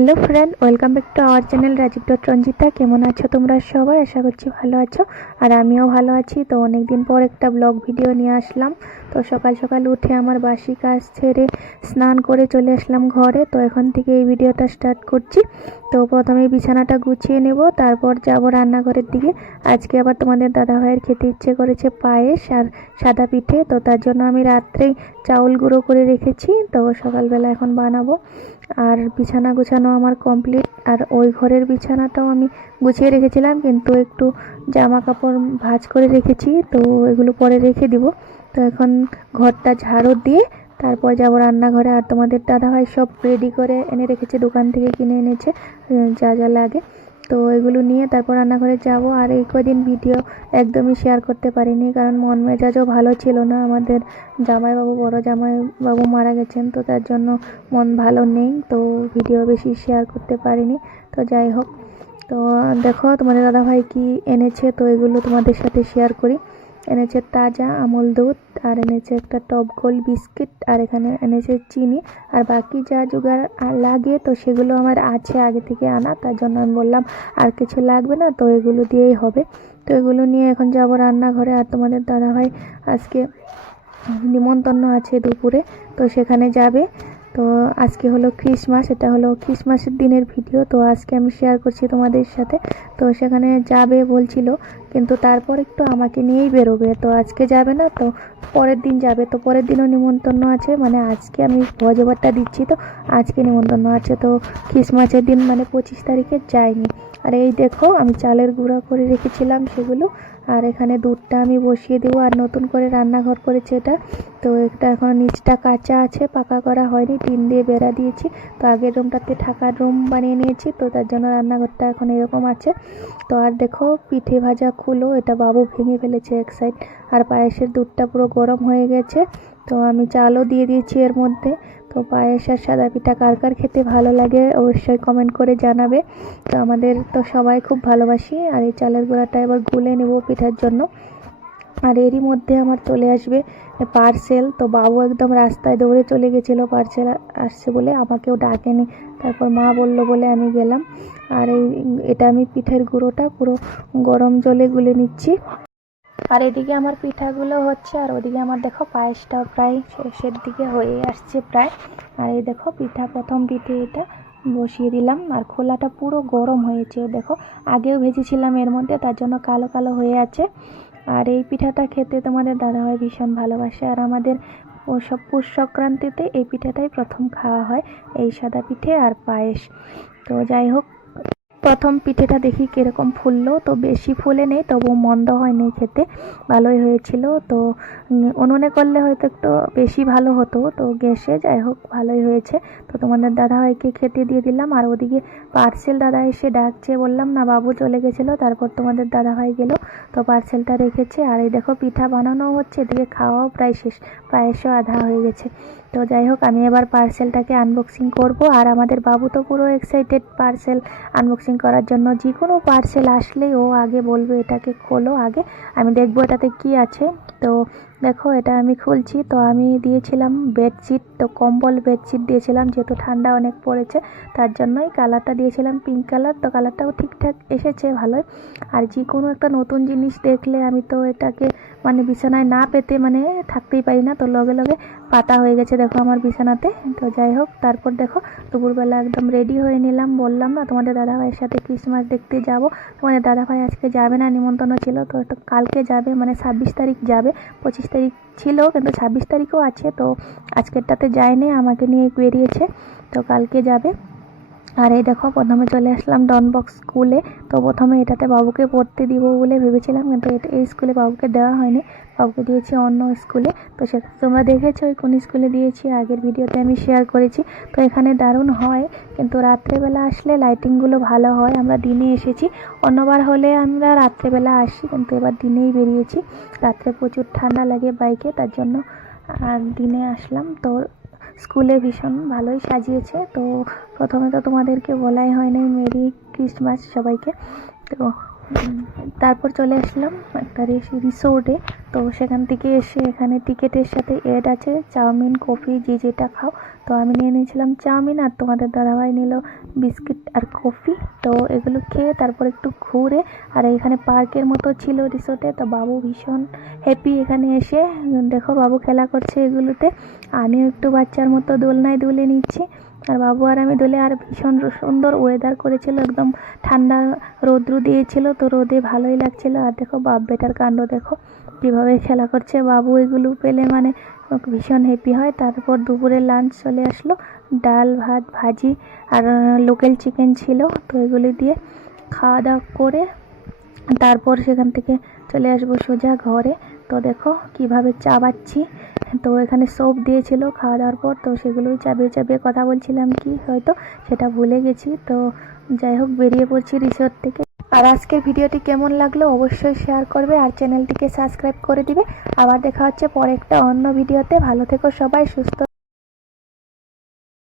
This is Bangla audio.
Hello friend, welcome back to our channel Rajib dot Ranjita. কেমন আছো তোমরা সবাই? আশা করছি ভালো আছো। আর আমিও ভালো আছি। তো অনেক দিন পর একটা ব্লগ ভিডিও নিয়ে আসলাম। তো সকাল সকাল উঠে আমার বাসি কাজ ছেড়ে স্নান করে চলে আসলাম ঘরে। তো এখন থেকে এই ভিডিওটা স্টার্ট করছি। তো প্রথমে বিছানাটা গুছিয়ে নেব, তারপর যাব রান্নাঘরের দিকে। আজকে আবার তোমাদের দাদাভাইয়ের খেতে ইচ্ছে করেছে পায়েস আর সাদা পিঠে। তো তার জন্য আমি রাত্রেই চাউল গুঁড়ো করে রেখেছি। তো সকালবেলা এখন বানাবো। আর বিছানা গোছানো আমার কমপ্লিট আর ওই ঘরের বিছানাটাও আমি গুছিয়ে রেখেছিলাম, কিন্তু একটু জামা কাপড় ভাজ করে রেখেছি, তো এগুলো পরে রেখে দিব। তো এখন ঘরটা ঝাড়ু দিয়ে তারপর যাব রান্নাঘরে, আর তোমাদের দাদাভাই সব রেডি করে এনে রেখেছে, দোকান থেকে কিনে এনেছে, যা যা লাগে। তো এগুলো নিয়ে তারপর রান্নাঘরে যাব আর এই কদিন ভিডিও একদমই শেয়ার করতে পারিনি কারণ মন মেজাজও ভালো ছিল না আমাদের। জামাইবাবু, বড় জামাইবাবু মারা গেছেন তো তার জন্য মন ভালো নেই তো ভিডিও বেশি শেয়ার করতে পারিনি। তো যাই হোক, তো দেখো তোমাদের দাদাভাই কি এনেছে তো এগুলো তোমাদের সাথে শেয়ার করি। এনেছে তাজা আমল দুধ, আর এনেছে একটা টপ গোল বিস্কিট, আর এখানে এনেছে চিনি। আর বাকি যা জোগাড় লাগে, তো সেগুলো আমার আছে আগে থেকে আনা, তার জন্য আমি বললাম আর কিছু লাগবে না, তো এগুলো দিয়েই হবে। তো এগুলো নিয়ে এখন যাব রান্নাঘরে, আর তোমাদের দাদাভাই আজকে নিমন্ত্রণ আছে দুপুরে, তো সেখানে যাবে। তো আজকে হলো ক্রিসমাস এটা হলো ক্রিসমাসের দিনের ভিডিও তো আজকে আমি শেয়ার করছি তোমাদের সাথে। তো সেখানে যাবে বলছিল, কিন্তু তারপর একটু আমাকে নিয়েই বেরোবে। তো আজকে যাবে না, তো পরের দিন যাবে। তো পরের দিনও নিমন্ত্রণ আছে মানে আজকে আমি ভজবারটা দিচ্ছি তো, আজকে নিমন্ত্রণ আছে। তো খ্রিসমাসের দিন মানে পঁচিশ তারিখে যাইনি। আর এই দেখো, আমি চালের গুঁড়া করে রেখেছিলাম সেগুলো। আর এখানে দুধটা আমি বসিয়ে দেবো আর নতুন করে রান্নাঘর করেছে এটা। তো এটা এখন নিচটা কাঁচা আছে, পাকা করা হয়নি, টিন দিয়ে বেড়া দিয়েছি। তো আগের রুমটাতে থাকার রুম বানিয়ে নিয়েছি, তো তার জন্য রান্নাঘরটা এখন এরকম আছে। তো আর দেখো, পিঠে ভাজা খুলো, এটা বাবু ভেঙে ফেলেছে এক সাইড আর পায়েসের দুধটা পুরো গরম হয়ে গেছে। তো আমি চালও দিয়ে দিয়েছি এর মধ্যে। তো পায়েস আর সাদা পিঠা কার কার খেতে ভালো লাগে অবশ্যই কমেন্ট করে জানাবে। তো আমাদের তো সবাই খুব ভালোবাসি। আর এই চালের গুঁড়াটা এবার গুলে নেব পিঠার জন্য। আর এরই মধ্যে আমার চলে আসবে পার্সেল তো বাবু একদম রাস্তায় দৌড়ে চলে গেছিল পার্সেল আসছে বলে আমাকেও ডাকেনি। তারপর মা বলল বলে আমি গেলাম। আর এই, এটা আমি পিঠের গুঁড়োটা পুরো গরম জলে গুলে নিচ্ছি। আর এদিকে আমার পিঠাগুলো হচ্ছে, আর ওদিকে আমার দেখো পায়েসটাও প্রায় শেষের দিকে হয়ে আসছে প্রায়। আর এই দেখো পিঠা প্রথম পিঠে এটা বসিয়ে দিলাম, আর খোলাটা পুরো গরম হয়েছে দেখো। আগেও ভেজেছিলাম এর মধ্যে, তার জন্য কালো কালো হয়ে আছে। আর এই পিঠাটা খেতে তোমাদের দাদা দাদাভাই ভীষণ ভালোবাসে, আর আমাদের ওসব পুষ সংক্রান্তিতে এই পিঠাটাই প্রথম খাওয়া হয়, এই সাদা পিঠে আর পায়েস। তো যাই হোক প্রথম পিঠেটা দেখি কীরকম ফুললো। তো বেশি ফুলে নেই তবু মন্দ হয়নি খেতে। ভালোই হয়েছিল। তো উনুনে করলে হয়তো একটু বেশি ভালো হতো। তো গ্যাসে যাই হোক, ভালোই হয়েছে। তো তোমাদের দাদাভাইকে খেতে দিয়ে দিলাম। আর ওদিকে পার্সেল দাদা এসে ডাকছে। বললাম, না, বাবু চলে গেছিল। তারপর তোমাদের দাদাভাই গেলো। তো পার্সেলটা রেখেছে। আর এই দেখো, পিঠা বানানো হচ্ছে। এদিকে খাওয়াও প্রায় শেষ পায়েসও আধা হয়ে গেছে। তো যাই হোক, আমি এবার পার্সেলটাকে আনবক্সিং করব। আর আমাদের বাবু তো পুরো এক্সাইটেড পার্সেল আনবক্সিং করার জন্য যে কোনো পার্সেল আসলেই ও আগে বলবে এটাকে খোলো আগে। আমি দেখব এটাতে কি আছে। তো দেখো, এটা আমি খুলছি। তো আমি দিয়েছিলাম বেডশিট। তো কম্বল বেডশিট দিয়েছিলাম, যেহেতু ঠান্ডা অনেক পড়েছে, তার জন্যই কালারটা দিয়েছিলাম পিঙ্ক কালার তো কালারটাও ঠিকঠাক এসেছে, ভালোই। আর যে কোনো একটা নতুন জিনিস দেখলে আমি তো এটাকে মানে বিছানায় না পেতে মানে থাকতেই পারি না। তো লগে লগে পাতা হয়ে গেছে দেখো আমার বিছানাতে। তো যাই হোক, তারপর দেখো, দুপুরবেলা একদম রেডি হয়ে নিলাম। বললাম না, তোমাদের দাদাভাইয়ের সাথে ক্রিসমাস দেখতে যাব। তোমাদের দাদাভাই আজকে যাবে না, নিমন্ত্রণ ছিল। তো কালকে যাবে মানে ছাব্বিশ তারিখ যাবে, পঁচিশ তারিখ ছিল কিন্তু ছাব্বিশ তারিখও আছে, তো আজকেরটাতে যায়নি, আমাকে নিয়ে বেরিয়েছে তো কালকে যাবে। আর এই দেখো, প্রথমে চলে আসলাম ডনবক্স স্কুলে তো প্রথমে এটাতে বাবুকে পড়তে দিব বলে ভেবেছিলাম, কিন্তু এই স্কুলে বাবুকে দেওয়া হয়নি। বাবুকে দিয়েছি অন্য স্কুলে তো সেটা তোমরা দেখেছ ওই কোন স্কুলে দিয়েছি, আগের ভিডিওতে আমি শেয়ার করেছি। তো এখানে দারুণ হয়, কিন্তু রাত্রেবেলা আসলে লাইটিংগুলো ভালো হয়। আমরা দিনে এসেছি, অন্যবার হলে আমরা রাত্রেবেলা আসি, কিন্তু এবার দিনেই বেরিয়েছি। রাত্রে প্রচুর ঠান্ডা লাগে বাইকে তার জন্য আর দিনে আসলাম। তো স্কুলে ভীষণ ভালোই সাজিয়েছে। তো প্রথমে তো তোমাদেরকে বলাই হয় নাই মেরি ক্রিসমাস সবাইকে। তো তারপর চলে আসলাম একটা রিসোর্টে। তো সেখান থেকে এসে এখানে টিকিটের সাথে এড আছে চাউমিন, কফি, যে যেটা খাও। তো আমি নিয়ে নিয়েছিলাম চাউমিন আর তোমাদের দাদাভাই নিল বিস্কিট আর কফি। তো এগুলো খেয়ে তারপর একটু ঘুরে আর এখানে পার্কের মতো ছিল রিসোর্টে। তো বাবু ভীষণ হ্যাপি এখানে এসে। দেখো বাবু খেলা করছে এগুলোতে। আমিও একটু বাচ্চার মতো দোলনায় দুলে নিচ্ছি। আর বাবু আর আমি দোলে আর ভীষণ সুন্দর ওয়েদার করেছিল, একদম ঠান্ডা রৌদ্র দিয়েছিল, তো রোদে ভালোই লাগছিল। আর দেখো বাপ বেটার কাণ্ড, দেখো কীভাবে খেলা করছে বাবু, এগুলো পেলে মানে ভীষণ হ্যাপি হয়। তারপর দুপুরে লাঞ্চ চলে আসলো, ডাল, ভাত, ভাজি আর লোকাল চিকেন ছিল, তো এগুলি দিয়ে খাওয়া দাওয়া করে তারপর সেখান থেকে চলে আসব সোজা ঘরে। তো দেখো কীভাবে চাবাচ্ছি তো এখানে সোপ দিয়েছিল, খাওয়া দাওয়ার পর তো সেগুলোই চাবিয়ে চাবিয়ে কথা বলছিলাম কি হয়তো সেটা ভুলে গেছি। তো যাই হোক, বেরিয়ে পড়ছি রিসোর্ট থেকে। আর আজকের ভিডিওটি কেমন লাগল অবশ্যই শেয়ার করবে আর চ্যানেলটিকে সাবস্ক্রাইব করে দিবে। আবার দেখা হচ্ছে পরে একটা অন্য ভিডিওতে। ভালো থেকো সবাই, সুস্থ